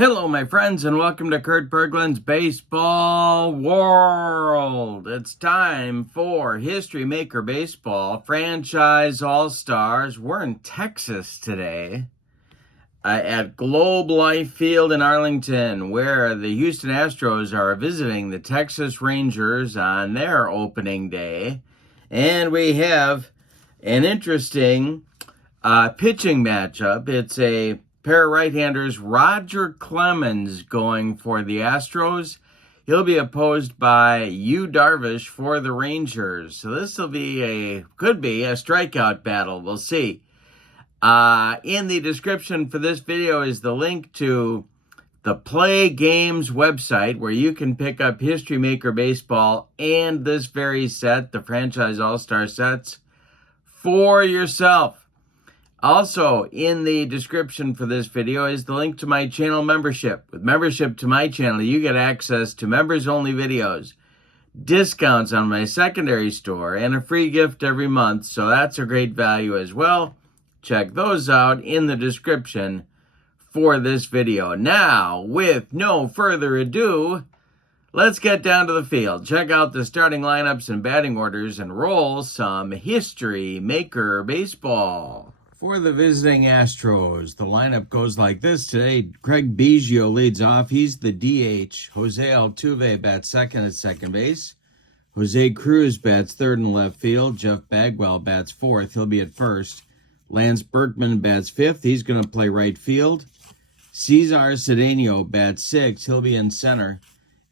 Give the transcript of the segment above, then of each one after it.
Hello, my friends, and welcome to Kurt Berglund's Baseball World. It's time for History Maker Baseball Franchise All-Stars. We're in Texas today at Globe Life Field in Arlington, where the Houston Astros are visiting the Texas Rangers on their opening day. And we have an interesting pitching matchup. It's a pair of right-handers, Roger Clemens going for the Astros. He'll be opposed by Darvish for the Rangers. So this will be could be a strikeout battle. We'll see. In the description for this video is the link to the Play Games website where you can pick up History Maker Baseball and this very set, the Franchise All-Star sets, for yourself. Also, in the description for this video is the link to my channel membership. With membership to my channel, you get access to members-only videos, discounts on my secondary store, and a free gift every month, so that's a great value as well. Check those out in the description for this video. Now, with no further ado, let's get down to the field. Check out the starting lineups and batting orders and roll some History Maker Baseball. For the visiting Astros, the lineup goes like this today. Craig Biggio leads off. He's the DH. Jose Altuve bats second at second base. Jose Cruz bats third in left field. Jeff Bagwell bats fourth. He'll be at first. Lance Berkman bats fifth. He's going to play right field. Cesar Cedeno bats sixth. He'll be in center.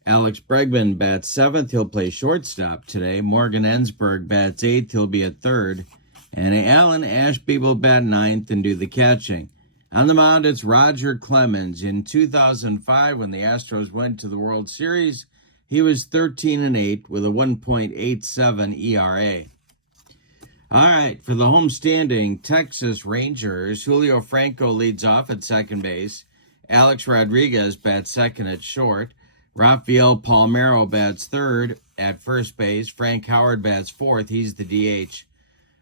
Alex Bregman bats seventh. He'll play shortstop today. Morgan Ensberg bats eighth. He'll be at third. And Alan Ashby will bat ninth and do the catching. On the mound, it's Roger Clemens. In 2005, when the Astros went to the World Series, he was 13-8 with a 1.87 ERA. All right, for the homestanding Texas Rangers, Julio Franco leads off at second base. Alex Rodriguez bats second at short. Rafael Palmeiro bats third at first base. Frank Howard bats fourth. He's the DH.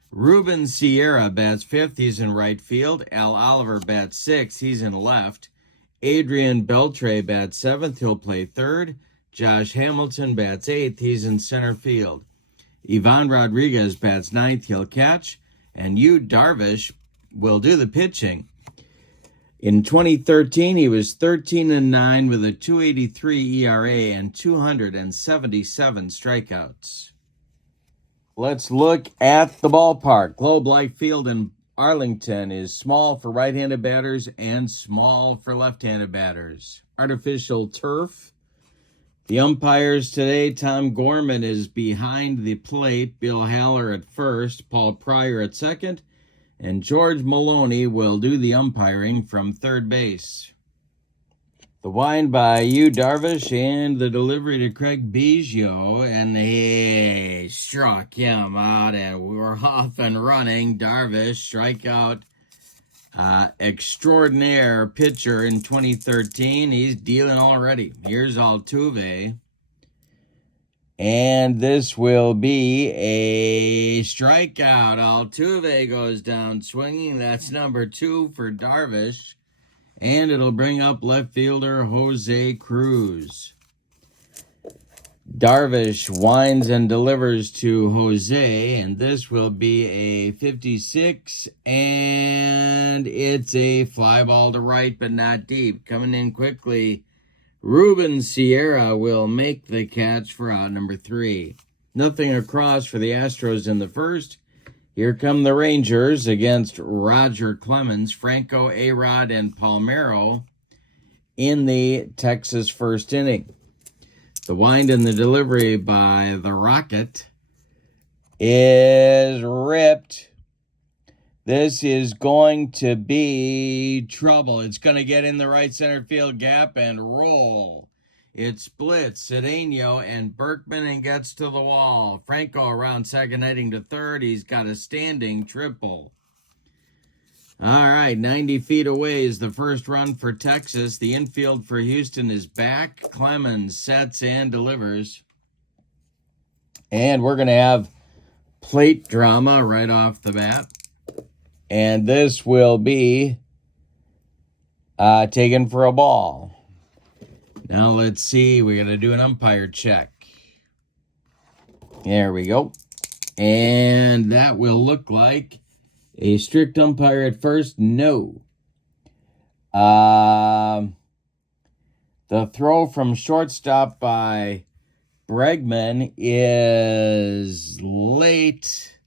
Ruben Sierra bats fifth. He's in right field. Al Oliver bats sixth. He's in left. Adrian Beltre bats seventh. He'll play third. Josh Hamilton bats eighth. He's in center field. Ivan Rodriguez bats ninth. He'll catch. And Darvish will do the pitching. In 2013, he was 13-9 with a 2.83 ERA and 277 strikeouts. Let's look at the ballpark. Globe Life Field in Arlington is small for right-handed batters and small for left-handed batters. Artificial turf. The umpires today, Tom Gorman is behind the plate, Bill Haller at first, Paul Pryor at second, and George Maloney will do the umpiring from third base. The wind by Darvish and the delivery to Craig Biggio, and he struck him out, and we were off and running. Darvish, strikeout extraordinaire pitcher in 2013. He's dealing already. Here's Altuve. And this will be a strikeout. Altuve goes down swinging. That's number 2 for Darvish. And it'll bring up left fielder Jose Cruz. Darvish winds and delivers to Jose, and this will be a 56, and it's a fly ball to right, but not deep. Coming in quickly, Ruben Sierra will make the catch for out number 3. Nothing across for the Astros in the first. Here come the Rangers against Roger Clemens, Franco, A-Rod, and Palmeiro in the Texas first inning. The wind and the delivery by the Rocket is ripped. This is going to be trouble. It's going to get in the right center field gap and roll. It splits Cedeno and Berkman and gets to the wall. Franco around second, heading to third. He's got a standing triple. All right, 90 feet away is the first run for Texas. The infield for Houston is back. Clemens sets and delivers. And we're going to have plate drama right off the bat. And this will be taken for a ball. Now let's see. We got to do an umpire check. There we go. And that will look like a strict umpire at first. No. The throw from shortstop by Bregman is late.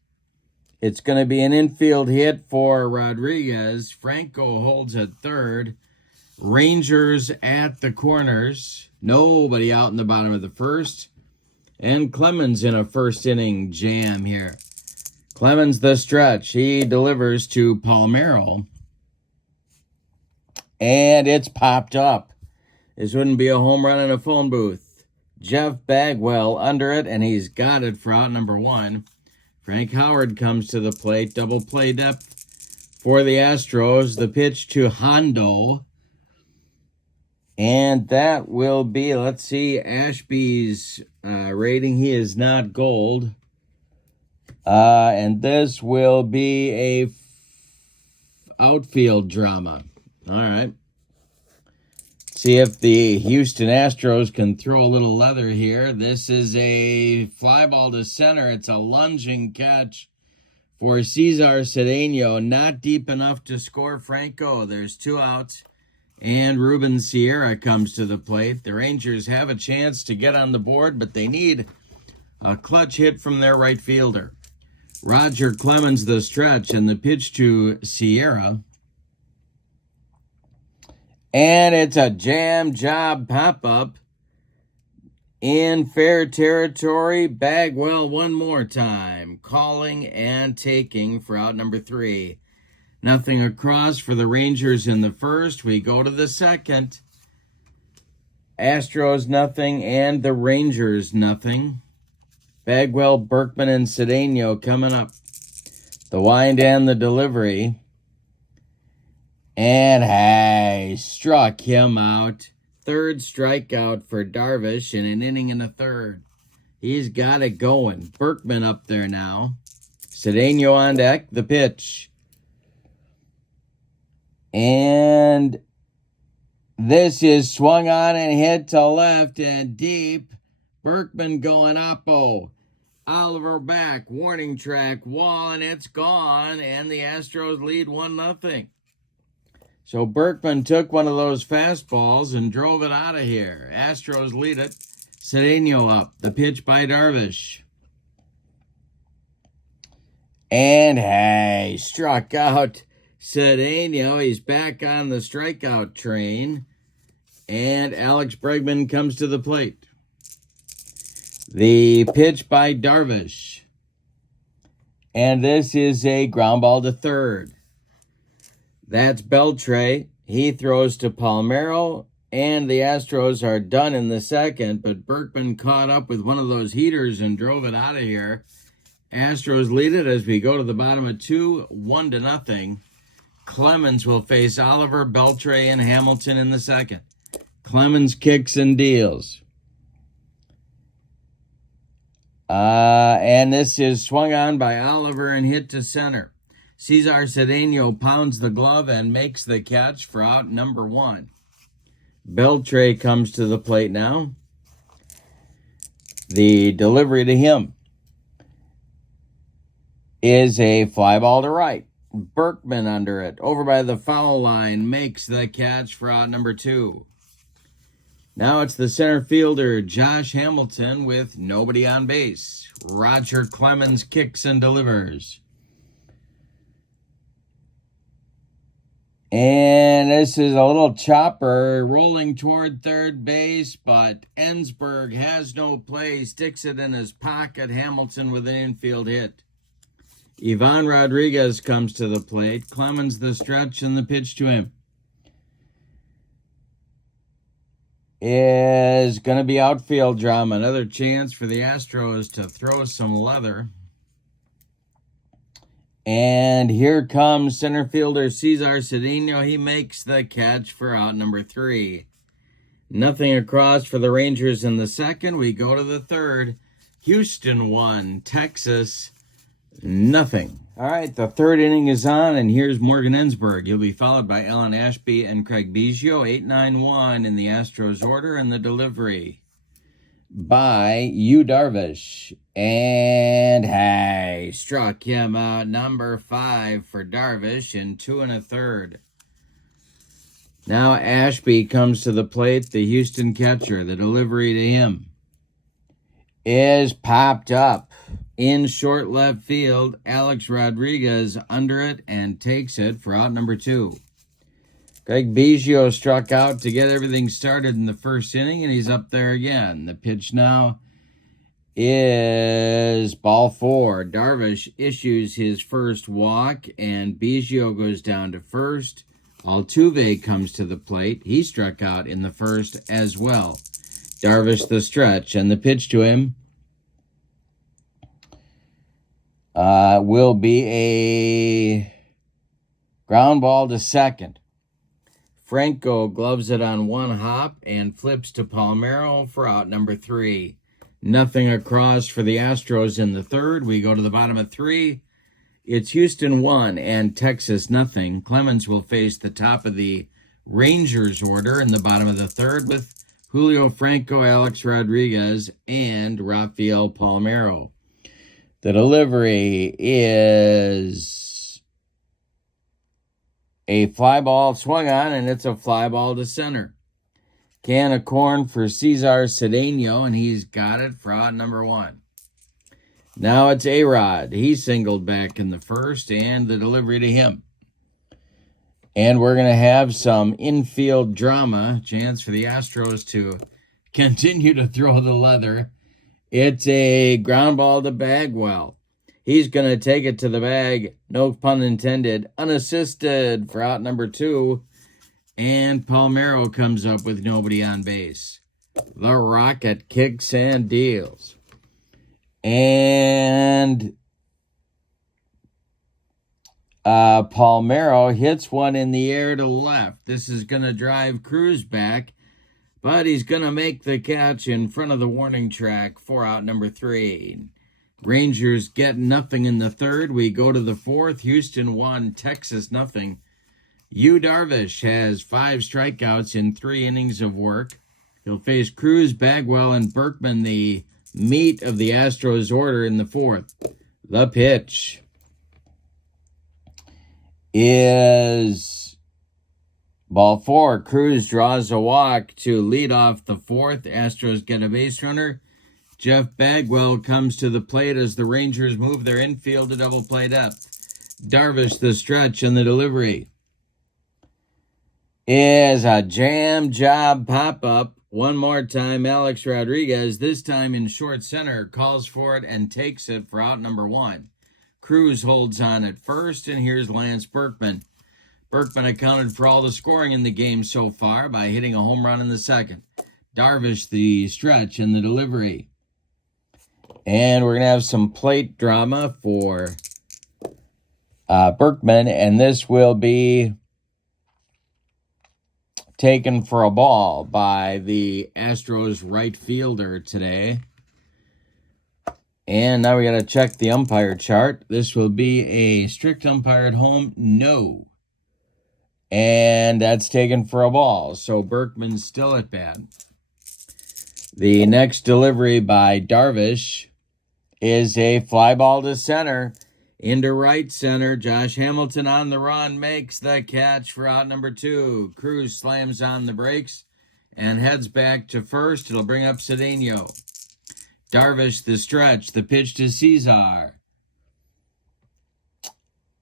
It's going to be an infield hit for Rodriguez. Franco holds at third. Rangers at the corners. Nobody out in the bottom of the first. And Clemens in a first inning jam here. Clemens the stretch. He delivers to Palmeiro. And it's popped up. This wouldn't be a home run in a phone booth. Jeff Bagwell under it, and he's got it for out number one. Frank Howard comes to the plate. Double play depth for the Astros. The pitch to Hondo. And that will be, let's see, Ashby's rating. He is not gold. And this will be a outfield drama. All right. See if the Houston Astros can throw a little leather here. This is a fly ball to center. It's a lunging catch for Cesar Cedeno. Not deep enough to score Franco. There's 2 outs. And Ruben Sierra comes to the plate. The Rangers have a chance to get on the board, but they need a clutch hit from their right fielder. Roger Clemens the stretch, and the pitch to Sierra. And it's a jam job pop-up in fair territory. Bagwell one more time, calling and taking for out number 3. Nothing across for the Rangers in the first. We go to the second. Astros nothing and the Rangers nothing. Bagwell, Berkman, and Cedeno coming up. The wind and the delivery. And hey, struck him out. Third strikeout for Darvish in an inning and a third. He's got it going. Berkman up there now. Cedeno on deck. The pitch. And this is swung on and hit to left and deep. Berkman going oppo. Oliver back. Warning track. Wall, and it's gone. And the Astros lead 1-0. So Berkman took one of those fastballs and drove it out of here. Astros lead it. Cedeno up. The pitch by Darvish. And hey, struck out Cedeno. He's back on the strikeout train. And Alex Bregman comes to the plate. The pitch by Darvish. And this is a ground ball to third. That's Beltre. He throws to Palmeiro. And the Astros are done in the second. But Berkman caught up with one of those heaters and drove it out of here. Astros lead it as we go to the bottom of 2, 1-0. Clemens will face Oliver, Beltre, and Hamilton in the second. Clemens kicks and deals. And this is swung on by Oliver and hit to center. Cesar Cedeno pounds the glove and makes the catch for out number 1. Beltre comes to the plate now. The delivery to him is a fly ball to right. Berkman under it, over by the foul line, makes the catch for out number 2. Now it's the center fielder, Josh Hamilton, with nobody on base. Roger Clemens kicks and delivers. And this is a little chopper rolling toward third base, but Ensberg has no play, sticks it in his pocket. Hamilton with an infield hit. Ivan Rodriguez comes to the plate. Clemens the stretch, and the pitch to him is going to be outfield drama. Another chance for the Astros to throw some leather. And here comes center fielder Cesar Cedeno. He makes the catch for out number 3. Nothing across for the Rangers in the second. We go to the third. Houston 1, Texas nothing. All right, the third inning is on, and here's Morgan Ensberg. He'll be followed by Alan Ashby and Craig Biggio. 8-9-1 in the Astros order, and the delivery by Darvish. And hey, struck him out. Number 5 for Darvish in 2 1/3. Now Ashby comes to the plate, the Houston catcher. The delivery to him is popped up in short left field. Alex Rodriguez under it and takes it for out number 2. Craig Biggio struck out to get everything started in the first inning, and he's up there again. The pitch now is ball 4. Darvish issues his first walk, and Biggio goes down to first. Altuve comes to the plate. He struck out in the first as well. Darvish the stretch, and the pitch to him will be a ground ball to second. Franco gloves it on one hop and flips to Palmeiro for out number 3. Nothing across for the Astros in the third. We go to the bottom of 3. It's Houston 1 and Texas nothing. Clemens will face the top of the Rangers order in the bottom of the third with Julio Franco, Alex Rodriguez, and Rafael Palmeiro. The delivery is a fly ball swung on, and it's a fly ball to center. Can of corn for Cesar Cedeno, and he's got it for out number 1. Now it's A-Rod. He singled back in the first, and the delivery to him. And we're going to have some infield drama. Chance for the Astros to continue to throw the leather. It's a ground ball to Bagwell. He's going to take it to the bag, no pun intended, unassisted for out number 2. And Palmeiro comes up with nobody on base. The Rocket kicks and deals. And Palmeiro hits one in the air to left. This is going to drive Cruz back, but he's going to make the catch in front of the warning track for out number 3. Rangers get nothing in the third. We go to the fourth. Houston 1, Texas nothing. Darvish has 5 strikeouts in 3 innings of work. He'll face Cruz, Bagwell, and Berkman, the meat of the Astros order in the fourth. The pitch is ball 4. Cruz draws a walk to lead off the fourth. Astros get a base runner. Jeff Bagwell comes to the plate as the Rangers move their infield to double play depth. Darvish the stretch, and the delivery is a jam job pop-up. One more time, Alex Rodriguez, this time in short center, calls for it and takes it for out number 1. Cruz holds on at first, and here's Lance Berkman. Berkman accounted for all the scoring in the game so far by hitting a home run in the second. Darvish the stretch and the delivery. And we're going to have some plate drama for Berkman, and this will be taken for a ball by the Astros right fielder today. And now we got to check the umpire chart. This will be a strict umpire at home, no. And that's taken for a ball. So Berkman's still at bat. The next delivery by Darvish is a fly ball to center. Into right center, Josh Hamilton on the run makes the catch for out number 2. Cruz slams on the brakes and heads back to first. It'll bring up Cedeno. Darvish the stretch. The pitch to Cesar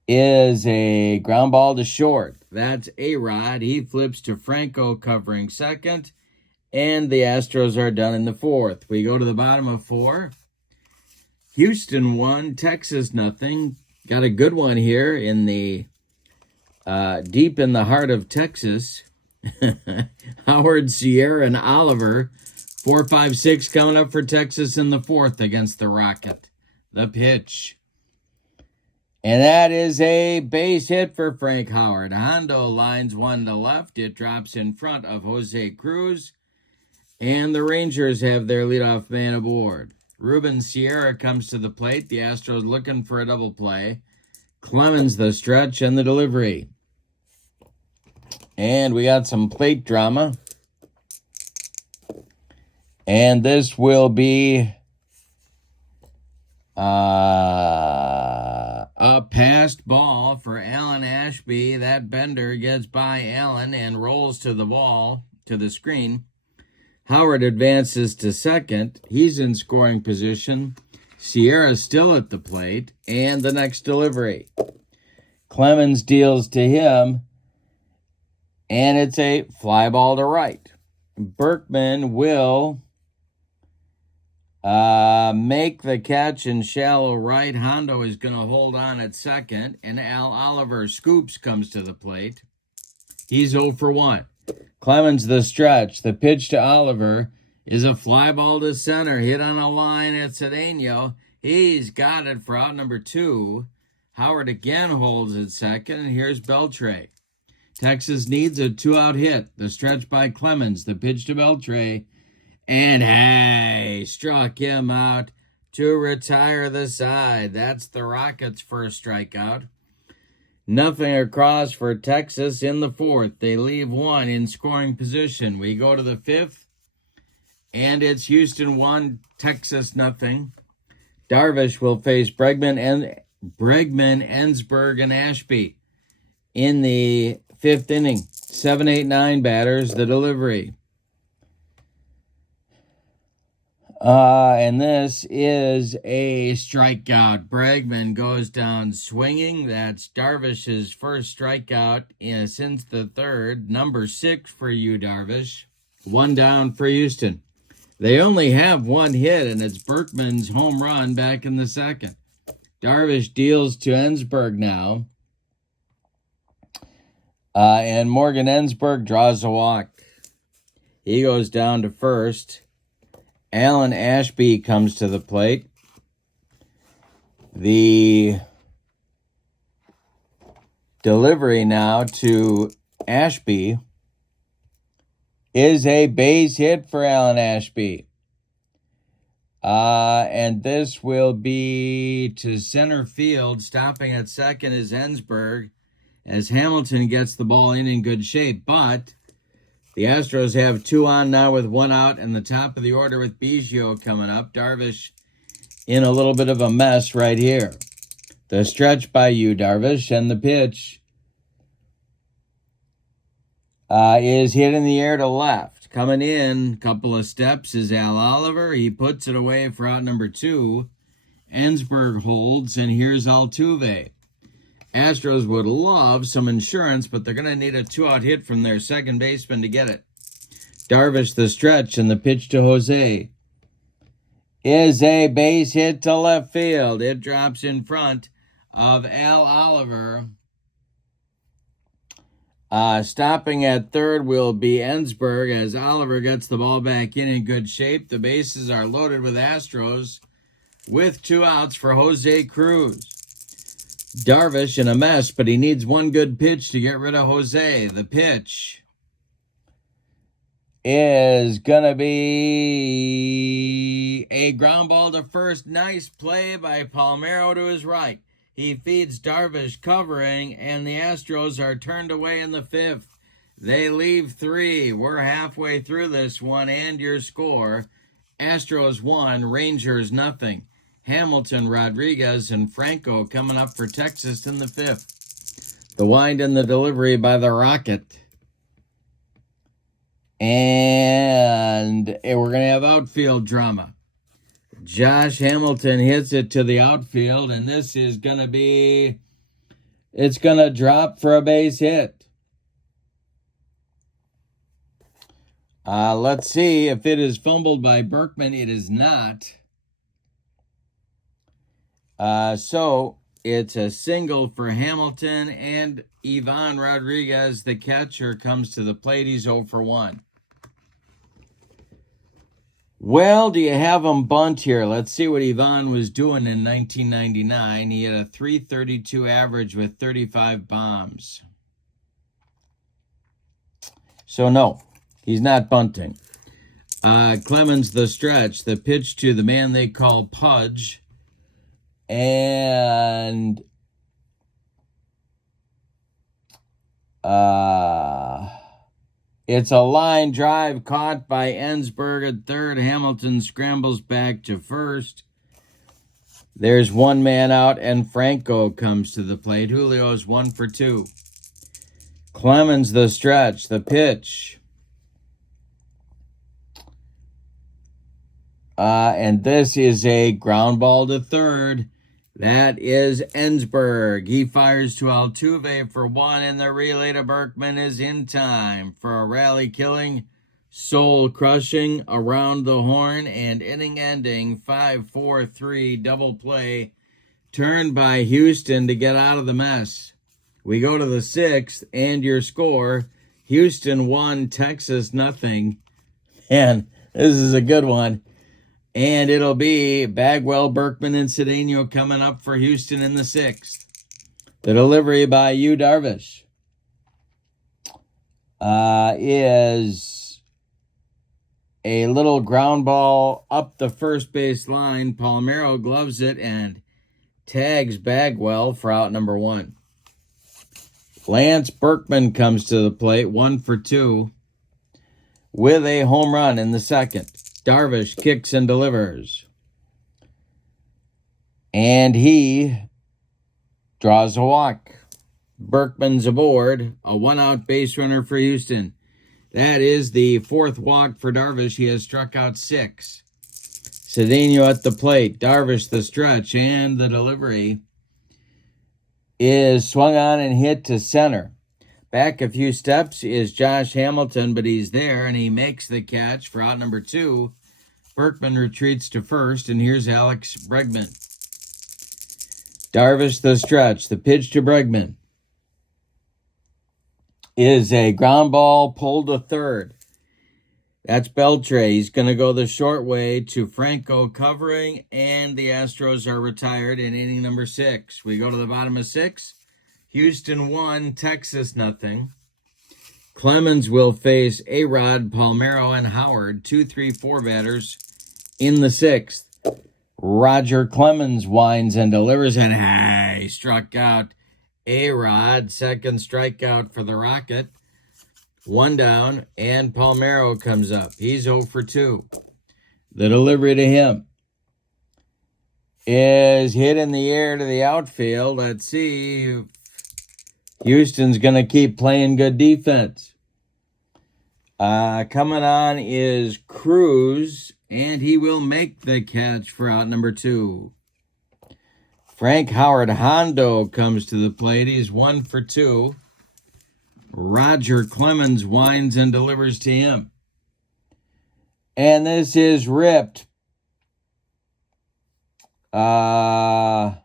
is a ground ball to short. That's A-Rod. He flips to Franco covering second. And the Astros are done in the fourth. We go to the bottom of 4. Houston 1, Texas nothing. Got a good one here in the deep in the heart of Texas. Howard, Sierra, and Oliver. 4, 5, 6 coming up for Texas in the fourth against the Rocket. The pitch. And that is a base hit for Frank Howard. Hondo lines one to left. It drops in front of Jose Cruz. And the Rangers have their leadoff man aboard. Ruben Sierra comes to the plate. The Astros looking for a double play. Clemens the stretch and the delivery. And we got some plate drama. And this will be a passed ball for Alan Ashby. That bender gets by Allen and rolls to the ball, to the screen. Howard advances to second. He's in scoring position. Sierra still at the plate. And the next delivery. Clemens deals to him. And it's a fly ball to right. Berkman will make the catch in shallow right. Hondo is going to hold on at second. And Al Oliver Scoops comes to the plate. He's 0 for 1. Clemens the stretch. The pitch to Oliver is a fly ball to center. Hit on a line at Cedeno. He's got it for out number 2. Howard again holds at second. And here's Beltre. Texas needs a 2-out hit. The stretch by Clemens. The pitch to Beltre. And hey, struck him out to retire the side. That's the Rockets' first strikeout. Nothing across for Texas in the 4th. They leave 1 in scoring position. We go to the 5th, and it's Houston 1, Texas nothing. Darvish will face Bregman, Ensberg, and Ashby in the 5th inning. 7, 8, 9 batters, the delivery. And this is a strikeout. Bregman goes down swinging. That's Darvish's first strikeout since the 3rd. Number 6 for you, Darvish. 1 down for Houston. They only have 1 hit, and it's Berkman's home run back in the 2nd. Darvish deals to Ensberg now. And Morgan Ensberg draws a walk. He goes down to first. Alan Ashby comes to the plate. The delivery now to Ashby is a base hit for Alan Ashby. And this will be to center field. Stopping at second is Ensberg as Hamilton gets the ball in good shape. But the Astros have 2 on now with 1 out, and the top of the order with Biggio coming up. Darvish in a little bit of a mess right here. The stretch by you, Darvish, and the pitch is hit in the air to left. Coming in a couple of steps is Al Oliver. He puts it away for out number 2. Ensberg holds, and here's Altuve. Astros would love some insurance, but they're going to need a 2-out hit from their second baseman to get it. Darvish the stretch, and the pitch to Jose is a base hit to left field. It drops in front of Al Oliver. Stopping at third will be Ensberg as Oliver gets the ball back in good shape. The bases are loaded with Astros with 2 outs for Jose Cruz. Darvish in a mess, but he needs 1 good pitch to get rid of Jose. The pitch is going to be a ground ball to first. Nice play by Palmeiro to his right. He feeds Darvish covering, and the Astros are turned away in the 5th. They leave 3. We're halfway through this one, and your score. Astros 1, Rangers nothing. Hamilton, Rodriguez, and Franco coming up for Texas in the 5th. The wind and the delivery by the Rocket. And we're going to have outfield drama. Josh Hamilton hits it to the outfield, and this is going to be, it's going to drop for a base hit. Let's see if it is fumbled by Berkman. It is not. So it's a single for Hamilton, and Ivan Rodriguez, the catcher, comes to the plate. He's 0 for 1. Well, do you have him bunt here? Let's see what Ivan was doing in 1999. He had a .332 average with 35 bombs. So no, he's not bunting. Clemens the stretch, the pitch to the man they call Pudge. And it's a line drive caught by Ensberg at third. Hamilton scrambles back to first. There's one man out, and Franco comes to the plate. Julio's 1 for 2. Clemens the stretch, the pitch. And this is a ground ball to third. That is Ensberg. He fires to Altuve for 1, and the relay to Berkman is in time for a rally-killing, soul-crushing, around the horn, and inning-ending 5-4-3 double play turned by Houston to get out of the mess. We go to the 6th, and your score, Houston 1, Texas nothing. And this is a good one. And it'll be Bagwell, Berkman, and Cedeno coming up for Houston in the 6th. The delivery by Darvish is a little ground ball up the first base line. Palmeiro gloves it and tags Bagwell for out number 1. Lance Berkman comes to the plate, 1 for 2, with a home run in the 2nd. Darvish kicks and delivers. And he draws a walk. Berkman's aboard, a 1-out base runner for Houston. That is the 4th walk for Darvish. He has struck out 6. Cedeno at the plate. Darvish the stretch, and the delivery is swung on and hit to center. Back a few steps is Josh Hamilton, but he's there, and he makes the catch for out number 2. Berkman retreats to first, and here's Alex Bregman. Darvish the stretch. The pitch to Bregman is a ground ball pulled to third. That's Beltre. He's going to go the short way to Franco covering, and the Astros are retired in inning number 6. We go to the bottom of 6. Houston 1, Texas nothing. Clemens will face A-Rod, Palmeiro, and Howard, 2, 3, 4 batters in the 6th. Roger Clemens winds and delivers, and he struck out A-Rod. 2nd strikeout for the Rocket. 1 down, and Palmeiro comes up. He's 0 for 2. The delivery to him is hit in the air to the outfield. Let's see. Houston's going to keep playing good defense. Coming on is Cruz, and he will make the catch for out number 2. Frank Howard Hondo comes to the plate. He's 1 for 2. Roger Clemens winds and delivers to him. And this is ripped by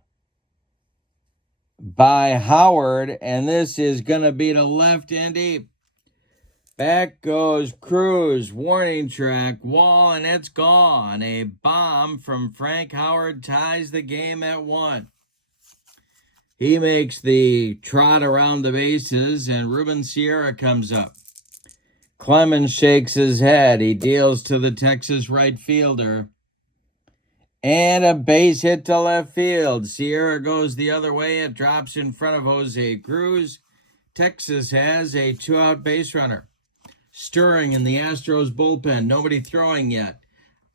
Howard, and this is going to be to left and deep. Back goes Cruz, warning track, wall, and it's gone. A bomb from Frank Howard ties the game at 1. He makes the trot around the bases, and Ruben Sierra comes up. Clemens shakes his head. He deals to the Texas right fielder. And a base hit to left field. Sierra goes the other way. It drops in front of Jose Cruz. Texas has a 2-out base runner. Stirring in the Astros bullpen. Nobody throwing yet.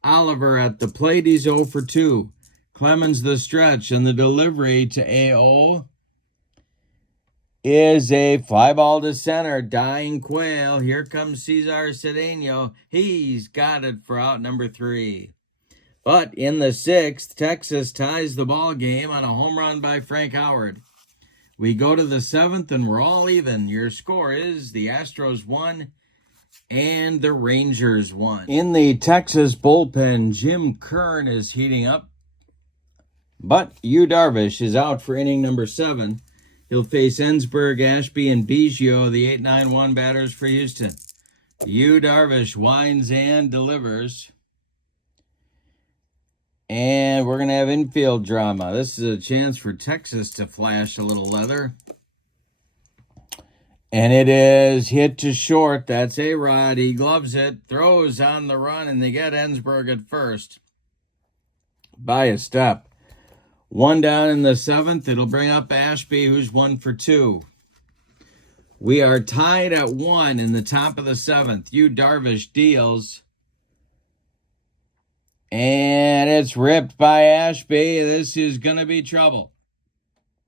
Oliver at the plate. He's 0 for 2. Clemens the stretch, and the delivery to A.O. is a fly ball to center. Dying Quail. Here comes Cesar Cedeno. He's got it for out number 3. But in the 6th, Texas ties the ball game on a home run by Frank Howard. We go to the 7th, and we're all even. Your score is the Astros 1 and the Rangers 1. In the Texas bullpen, Jim Kern is heating up. But Darvish is out for inning number 7. He'll face Ensberg, Ashby, and Biggio, the 8-9-1 batters for Houston. Darvish winds and delivers. And we're going to have infield drama. This is a chance for Texas to flash a little leather. And it is hit to short. That's A-Rod. He gloves it, throws on the run, and they get Ensberg at first by a step. One down in the seventh. It'll bring up Ashby, who's 1 for 2. We are tied at 1 in the top of the seventh. Darvish deals. And it's ripped by Ashby. This is going to be trouble.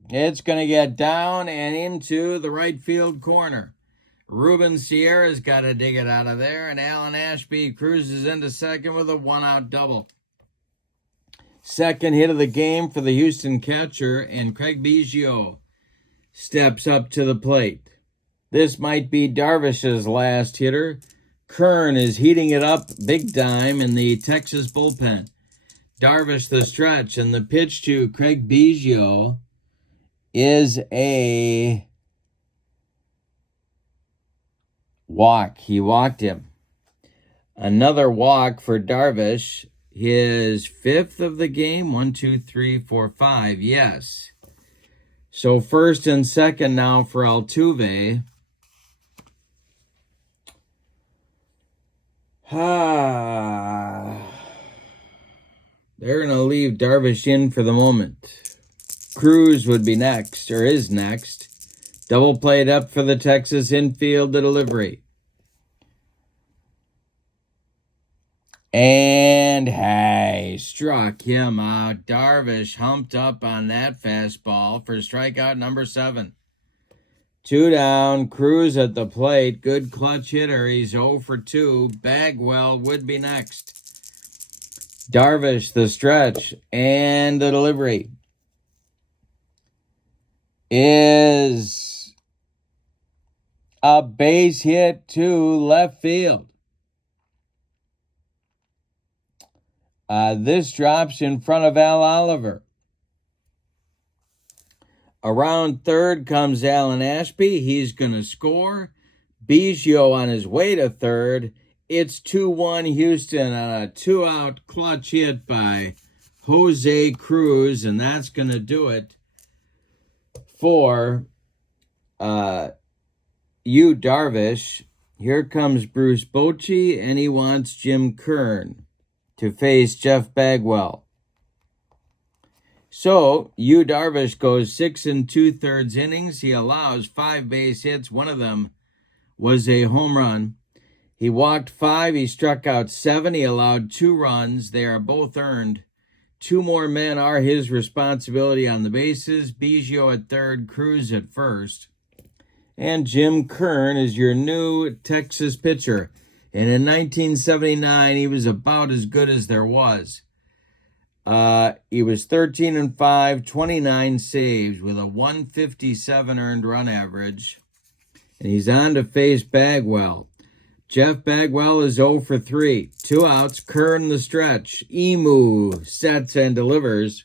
It's going to get down and into the right field corner. Ruben Sierra's got to dig it out of there, and Alan Ashby cruises into second with a one-out double. Second hit of the game for the Houston catcher, and Craig Biggio steps up to the plate. This might be Darvish's last hitter. Kern is heating it up big time in the Texas bullpen. Darvish the stretch, and the pitch to Craig Biggio is a walk. He walked him. Another walk for Darvish. His 5th of the game. 1, 2, 3, 4, 5. Yes. So first and second now for Altuve. They're going to leave Darvish in for the moment. Cruz would be next, or is next. Double played up for the Texas infield, the delivery. And hey, struck him out. Darvish humped up on that fastball for strikeout number 7. 2 down, Cruz at the plate. Good clutch hitter. He's 0 for 2. Bagwell would be next. Darvish, the stretch, and the delivery is a base hit to left field. This drops in front of Al Oliver. Around third comes Alan Ashby. He's going to score. Biggio on his way to third. It's 2-1 Houston on a 2-out clutch hit by Jose Cruz, and that's going to do it for Darvish. Here comes Bruce Bochy, and he wants Jim Kern to face Jeff Bagwell. So, Darvish goes 6 2/3 innings. He allows 5 base hits. One of them was a home run. He walked 5. He struck out 7. He allowed 2 runs. They are both earned. 2 more men are his responsibility on the bases. Biggio at third, Cruz at first. And Jim Kern is your new Texas pitcher. And in 1979, he was about as good as there was. He was 13-5, 29 saves with a 157 earned run average. And he's on to face Bagwell. Jeff Bagwell is 0 for 3. 2 outs, Kern the stretch. Emu sets and delivers.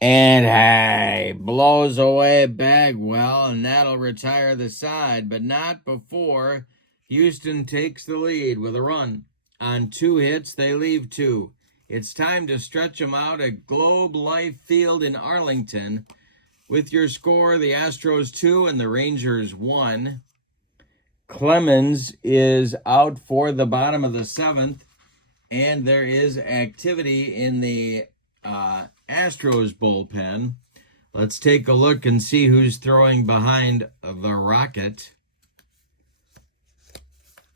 And hey, blows away Bagwell, and that'll retire the side, but not before Houston takes the lead with a run. On 2 hits, they leave 2. It's time to stretch them out at Globe Life Field in Arlington. With your score, the Astros 2 and the Rangers 1. Clemens is out for the bottom of the 7th, and there is activity in the Astros bullpen. Let's take a look and see who's throwing behind the Rocket.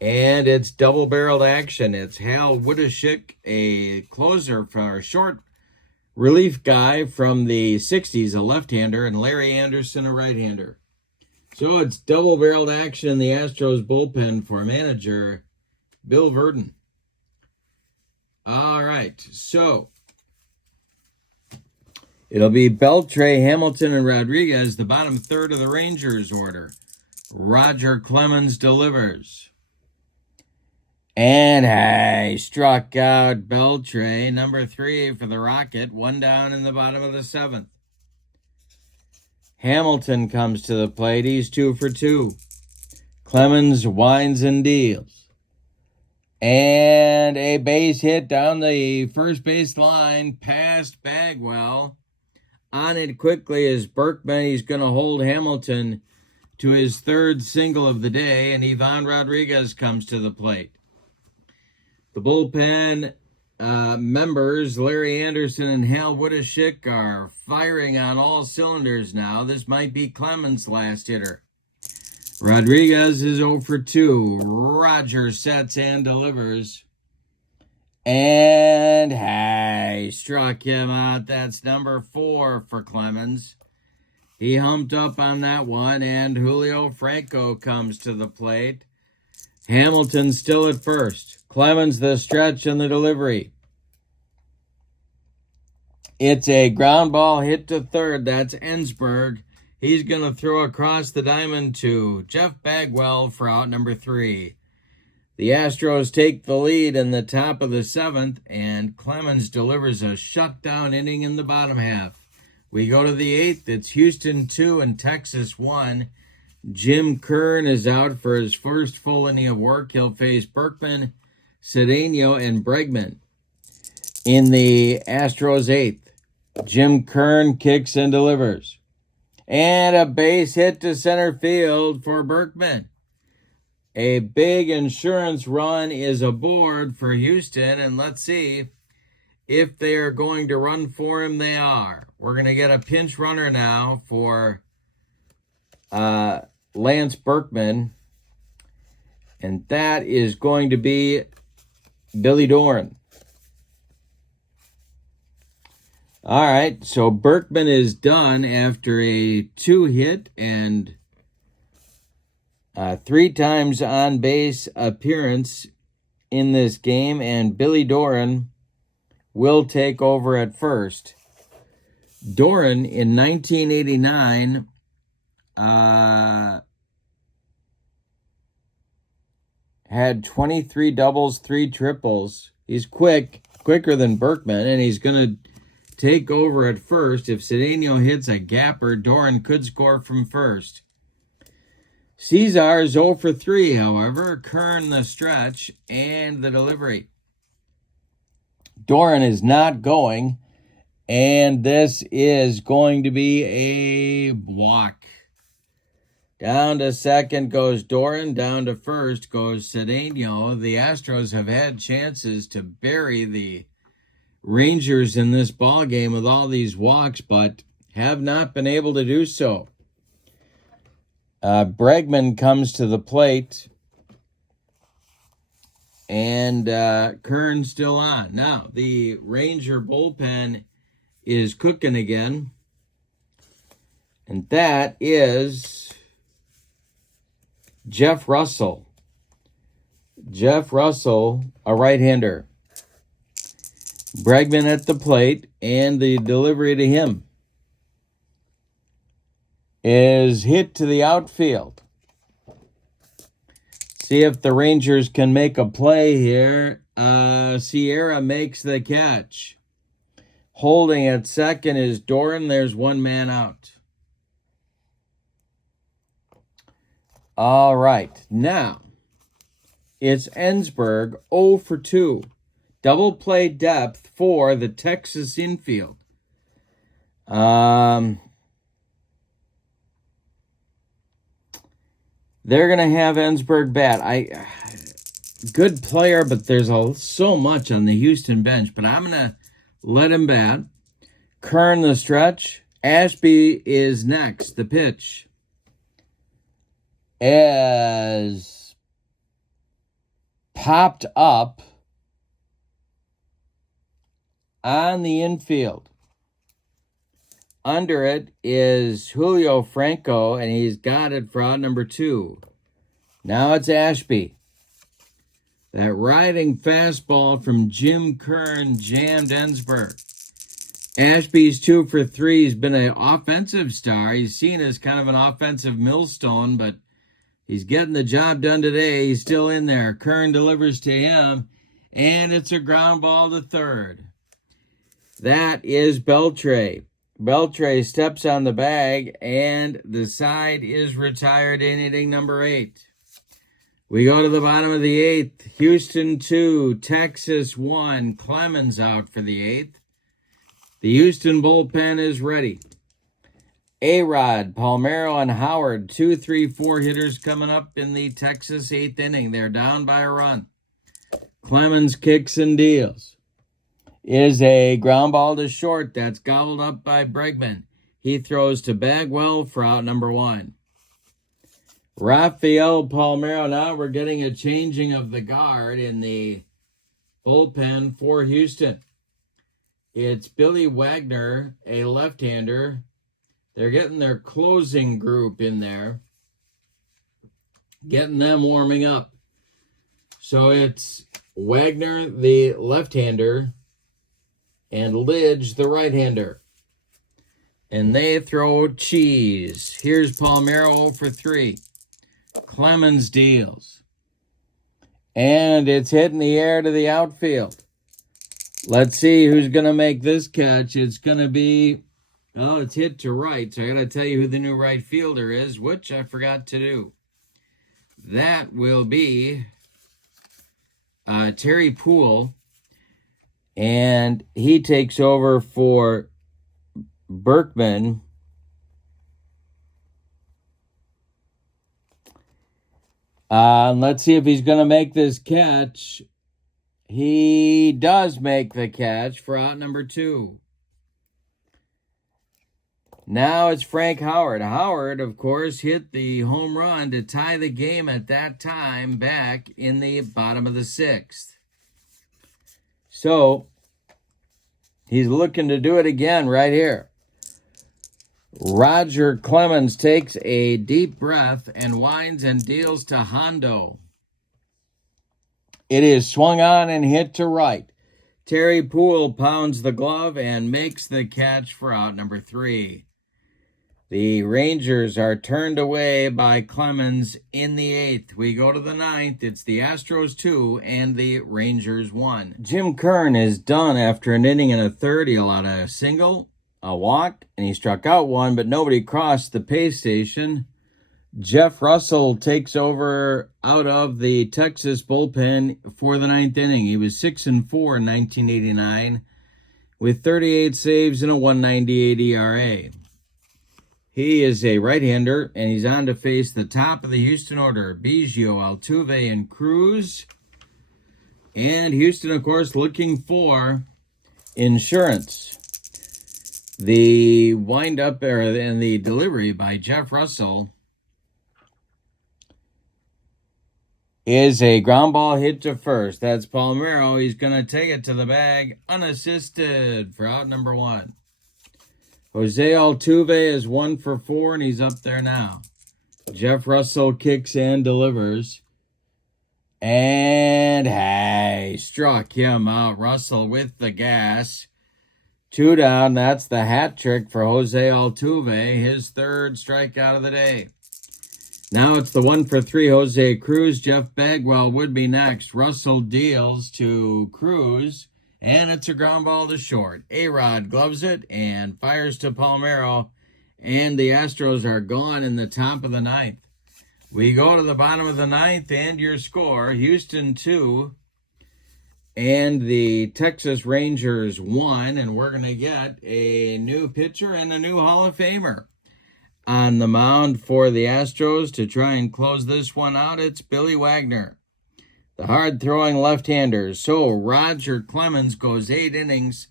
And it's double-barreled action. It's Hal Woodashik, a closer for a short relief guy from the 60s, a left-hander, and Larry Anderson, a right-hander. So it's double-barreled action in the Astros bullpen for manager Bill Verdon. All right, so it'll be Beltre, Hamilton, and Rodriguez, the bottom third of the Rangers order. Roger Clemens delivers. And hey, struck out Beltre, number 3 for the Rocket, 1 down in the bottom of the 7th. Hamilton comes to the plate. He's 2 for 2. Clemens winds and deals. And a base hit down the first base line past Bagwell. On it quickly is Berkman. He's going to hold Hamilton to his third single of the day, and Ivan Rodriguez comes to the plate. The bullpen members, Larry Anderson and Hal Woodishick, are firing on all cylinders now. This might be Clemens' last hitter. Rodriguez is 0 for 2. Roger sets and delivers. And hey, struck him out. That's number 4 for Clemens. He humped up on that one, and Julio Franco comes to the plate. Hamilton still at first. Clemens the stretch and the delivery. It's a ground ball hit to third. That's Ensberg. He's going to throw across the diamond to Jeff Bagwell for out number 3. The Astros take the lead in the top of the 7th, and Clemens delivers a shutdown inning in the bottom half. We go to the 8th. It's Houston 2 and Texas 1. Jim Kern is out for his first full inning of work. He'll face Berkman, Cedeno, and Bregman. In the Astros 8th, Jim Kern kicks and delivers. And a base hit to center field for Berkman. A big insurance run is aboard for Houston, and let's see if they are going to run for him. They are. We're going to get a pinch runner now for Lance Berkman, and that is going to be Billy Doran. All right, so Berkman is done after a 2-hit and 3 times on base appearance in this game, and Billy Doran will take over at first. Doran in 1989 had 23 doubles, 3 triples. He's quicker than Berkman, and he's going to take over at first. If Cedeno hits a gapper, Doran could score from first. Cesar is 0 for 3, however. Kern the stretch and the delivery. Doran is not going, and this is going to be a walk. Down to second goes Doran. Down to first goes Cedeno. The Astros have had chances to bury the Rangers in this ball game with all these walks, but have not been able to do so. Bregman comes to the plate, and Kern still on. Now, the Ranger bullpen is cooking again, and that is Jeff Russell. Jeff Russell, a right-hander. Bregman at the plate, and the delivery to him is hit to the outfield. See if the Rangers can make a play here. Sierra makes the catch. Holding at second is Doran. There's one man out. All right. Now, it's Ensberg 0 for 2. Double play depth for the Texas infield. They're going to have Ensberg bat. Good player, but there's so much on the Houston bench. But I'm going to let him bat. Kern the stretch. Ashby is next. The pitch is popped up on the infield. Under it is Julio Franco, and he's got it for out number 2. Now it's Ashby. That riding fastball from Jim Kern jammed Ensberg. Ashby's 2 for 3. He's been an offensive star. He's seen as kind of an offensive millstone, but he's getting the job done today. He's still in there. Kern delivers to him, and it's a ground ball to third. That is Beltre. Beltre steps on the bag, and the side is retired in inning number 8. We go to the bottom of the 8th. Houston 2, Texas 1. Clemens out for the 8th. The Houston bullpen is ready. A-Rod, Palmeiro, and Howard, 2, 3, 4 hitters coming up in the Texas 8th inning. They're down by a run. Clemens kicks and deals. Is a ground ball to short. That's gobbled up by Bregman. He throws to Bagwell for out number 1. Rafael Palmeiro. Now we're getting a changing of the guard in the bullpen for Houston. It's Billy Wagner, a left-hander. They're getting their closing group in there, getting them warming up. So it's Wagner, the left-hander, and Lidge, the right-hander. And they throw cheese. Here's Palmeiro for 3. Clemens deals. And it's hitting the air to the outfield. Let's see who's going to make this catch. It's going to be, oh, it's hit to right. So I got to tell you who the new right fielder is, which I forgot to do. That will be Terry Poole. And he takes over for Berkman. Let's see if he's going to make this catch. He does make the catch for out number 2. Now it's Frank Howard. Howard, of course, hit the home run to tie the game at that time back in the bottom of the 6th. So he's looking to do it again right here. Roger Clemens takes a deep breath and winds and deals to Hondo. It is swung on and hit to right. Terry Poole pounds the glove and makes the catch for out number 3. The Rangers are turned away by Clemens in the 8th. We go to the 9th. It's the Astros 2 and the Rangers 1. Jim Kern is done after an inning and a third. He allowed a single, a walk, and he struck out 1, but nobody crossed the pay station. Jeff Russell takes over out of the Texas bullpen for the 9th inning. He was 6-4 in 1989 with 38 saves and a 1.98 ERA. He is a right-hander, and he's on to face the top of the Houston order, Biggio, Altuve, and Cruz. And Houston, of course, looking for insurance. The wind-up and the delivery by Jeff Russell is a ground ball hit to first. That's Palmeiro. He's going to take it to the bag unassisted for out number 1. Jose Altuve is 1 for 4, and he's up there now. Jeff Russell kicks and delivers. And hey, struck him out. Russell with the gas. 2 down. That's the hat trick for Jose Altuve, his 3rd strikeout of the day. Now it's the 1 for 3, Jose Cruz. Jeff Bagwell would be next. Russell deals to Cruz, and it's a ground ball to short. A-Rod gloves it and fires to Palmeiro, and the Astros are gone in the top of the 9th. We go to the bottom of the 9th, and your score, Houston 2 and the Texas Rangers 1, and we're going to get a new pitcher and a new Hall of Famer. On the mound for the Astros to try and close this one out, it's Billy Wagner, the hard-throwing left-hander. So Roger Clemens goes 8 innings.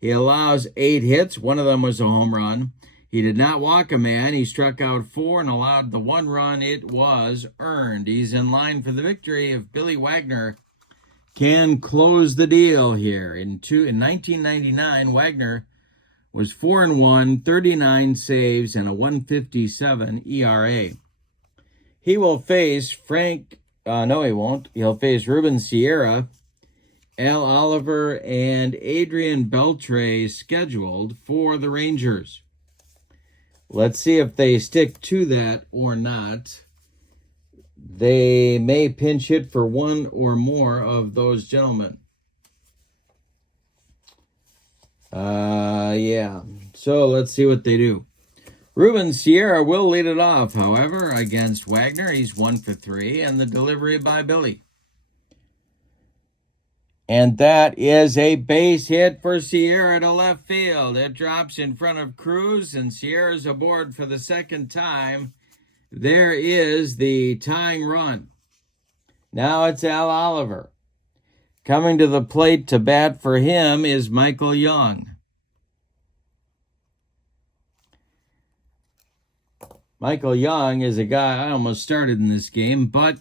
He allows 8 hits. 1 of them was a home run. He did not walk a man. He struck out 4 and allowed the 1 run. It was earned. He's in line for the victory if Billy Wagner can close the deal here. In 1999, Wagner was 4-1, 39 saves, and a 1.57 ERA. He will face no he won't. He'll face Ruben Sierra, Al Oliver, and Adrian Beltre scheduled for the Rangers. Let's see if they stick to that or not. They may pinch hit for 1 or more of those gentlemen. Yeah. So let's see what they do. Ruben Sierra will lead it off, however, against Wagner. He's 1 for 3, and the delivery by Billy. And that is a base hit for Sierra to left field. It drops in front of Cruz, and Sierra's aboard for the second time. There is the tying run. Now it's Al Oliver. Coming to the plate to bat for him is Michael Young. Michael Young is a guy I almost started in this game, but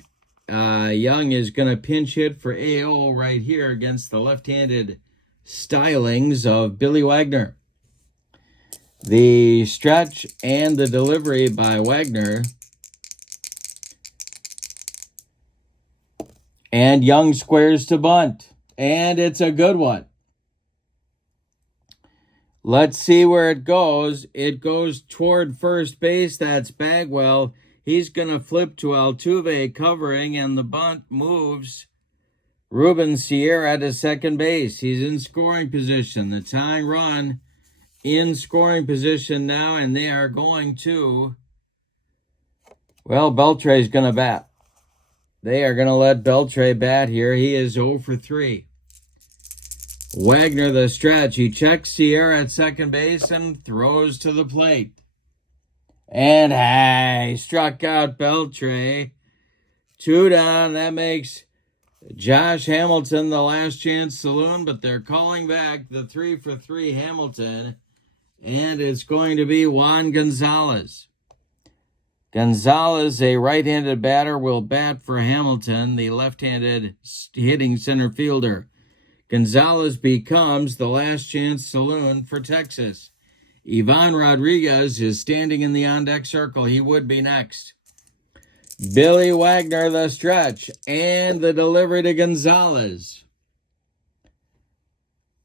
Young is going to pinch hit for AO right here against the left-handed stylings of Billy Wagner. The stretch and the delivery by Wagner. And Young squares to bunt. And it's a good one. Let's see where it goes. It goes toward first base. That's Bagwell. He's going to flip to Altuve covering, and the bunt moves Ruben Sierra to second base. He's in scoring position. The tying run in scoring position now, and they are going to, well, Beltre's going to bat. They are going to let Beltre bat here. He is 0 for 3. Wagner the stretch. He checks Sierra at second base and throws to the plate. And he struck out Beltre. 2 down. That makes Josh Hamilton the last chance saloon, but they're calling back the 3 for 3 Hamilton, and it's going to be Juan Gonzalez. Gonzalez, a right-handed batter, will bat for Hamilton, the left-handed hitting center fielder. Gonzalez becomes the last chance saloon for Texas. Ivan Rodriguez is standing in the on-deck circle. He would be next. Billy Wagner the stretch, and the delivery to Gonzalez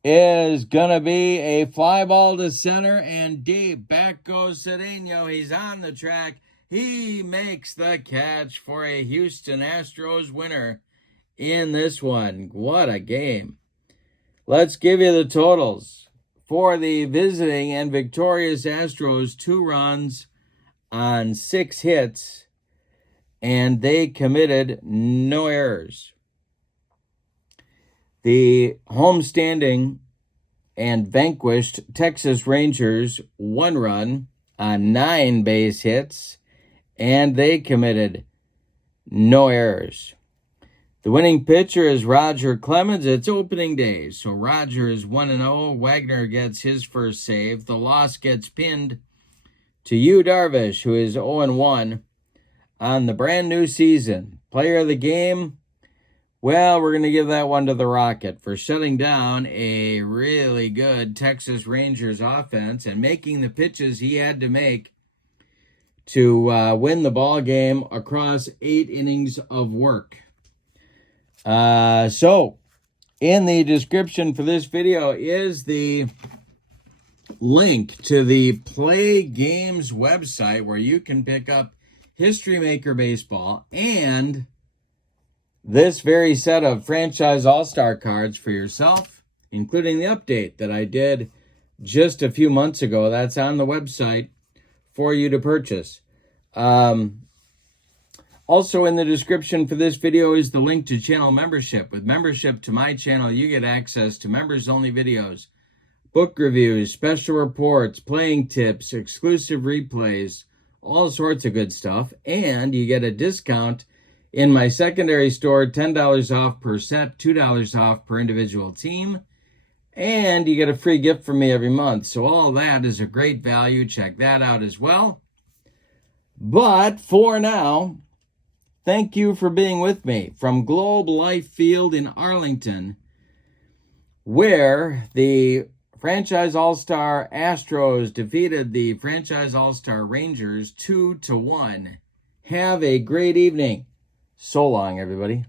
is going to be a fly ball to center and deep. Back goes Cedeno. He's on the track. He makes the catch for a Houston Astros winner in this one. What a game. Let's give you the totals. For the visiting and victorious Astros, 2 runs on 6 hits, and they committed no errors. The homestanding and vanquished Texas Rangers, 1 run on 9 base hits, and they committed no errors. The winning pitcher is Roger Clemens. It's opening day, so Roger is 1-0. Wagner gets his first save. The loss gets pinned to Darvish, who is 0-1 on the brand new season. Player of the game, well, we're going to give that one to the Rocket for shutting down a really good Texas Rangers offense and making the pitches he had to make to win the ball game across 8 innings of work. So, in the description for this video is the link to the Play Games website where you can pick up History Maker Baseball and this very set of franchise all-star cards for yourself, including the update that I did just a few months ago. That's on the website for you to purchase. Also in the description for this video is the link to channel membership. With membership to my channel, you get access to members-only videos, book reviews, special reports, playing tips, exclusive replays, all sorts of good stuff. And you get a discount in my secondary store, $10 off per set, $2 off per individual team. And you get a free gift from me every month. So all that is a great value. Check that out as well. But for now, thank you for being with me from Globe Life Field in Arlington, where the franchise all-star Astros defeated the franchise all-star Rangers 2-1. Have a great evening. So long, everybody.